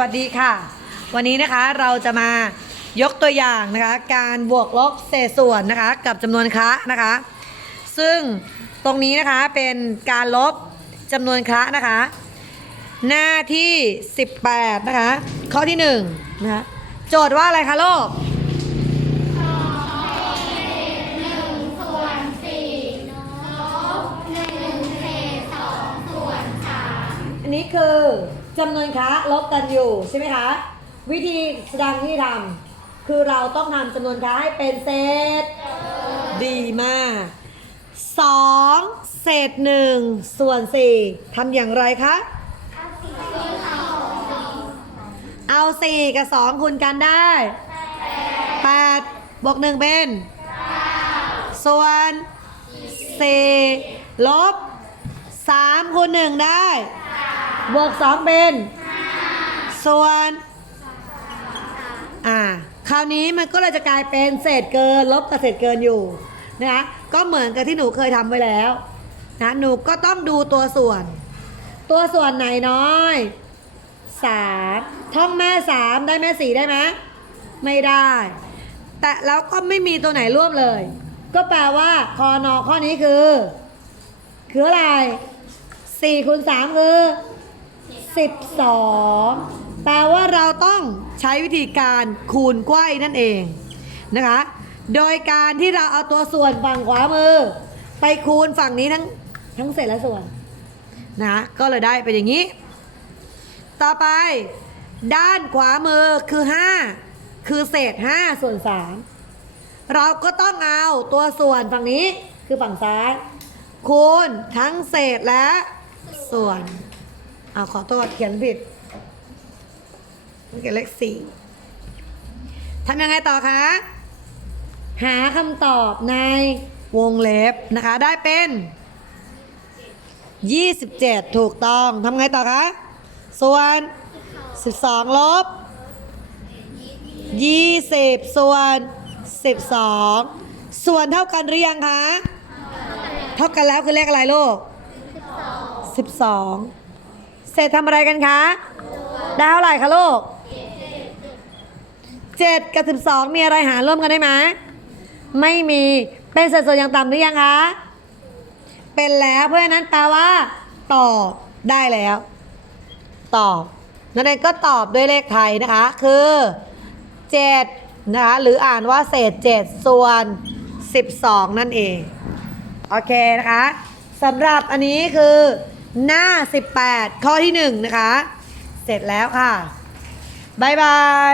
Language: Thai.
วัสดีค่ะ วันนี้นะคะเราจะมายกตัวอย่างนะคะ การบวกลบเศษส่วนนะคะ กับจำนวนคละนะคะ ซึ่งตรงนี้นะคะเป็นการลบจำนวนคละนะคะ หน้าที่ 18 นะคะ ข้อที่1นะคะโจทย์ว่าอะไรคะโลกอันนี้คือ จำนวนคะลบกันอยู่ใช่ไหมคะ วิธีแสดงที่ทำคือเราต้องทำจำนวนคะให้เป็นเศษ ดีมากสองเศษหนึ่งส่วนสี่ทำอย่างไรคะ เอาสี่กับสองคูณกันได้แปดบวกหนึ่งเป็นส่วนสี่ลบสามคูณหนึ่งได้ บวกสองเป็นส่วนอ่าคราวนี้มันก็เลยจะกลายเป็นเศษเกินลบกับเศษเกินอยู่นะคะก็เหมือนกับที่หนูเคยทำไว้แล้วนะหนูก็ต้องดูตัวส่วน ตัวส่วนไหนน้อยสามท่องแม่สามได้แม่สี่ได้ไหมไม่ได้ แต่แล้วก็ไม่มีตัวไหนร่วมเลย ก็แปลว่าคอนอข้อนี้คือ คืออะไรสี่คูณสามคือ 12 แปลว่าเราต้องใช้วิธีการคูณไกว้นั่นเองนะคะ โดยการที่เราเอาตัวส่วนฝั่งขวามือ ไปคูณฝั่งนี้ทั้งทั้งเศษและส่วนนะก็เลยได้เป็นอย่างนี้ ต่อไปด้านขวามือคือ 5 คือเศษ 5 ส่วน 3 เราก็ต้องเอาตัวส่วนฝั่งนี้คือฝั่งซ้าย คูณทั้งเศษและส่วน เอาขอโทษเขียนผิดเขียนเลขสี่ทำยังไงต่อคะ หาคำตอบในวงเล็บนะคะ ได้เป็น 27 ถูกต้องทำไงต่อคะ ส่วน 12 ลบ 20 ส่วน 12 ส่วนเท่ากันหรือยังคะ เท่ากันแล้วคือเลขอะไรลูก 12 เสร็จทำอะไรกันคะ ได้เท่าไหร่คะลูก7กับ12มีอะไรหารร่วมกันได้ไหมไม่มีเป็นสัดส่วนอย่างต่ำหรือยังคะ เป็นแล้วเพราะฉะนั้นแปลว่า ตอบได้แล้ว ตอบนั่นเองก็ตอบด้วยเลขไทยนะคะ คือ7นะคะหรืออ่านว่าเศษ7ส่วน12นั่นเอง โอเคนะคะสำหรับอันนี้คือ หน้า 18 ข้อที่ 1 นะคะ เสร็จแล้วค่ะ บ๊ายบาย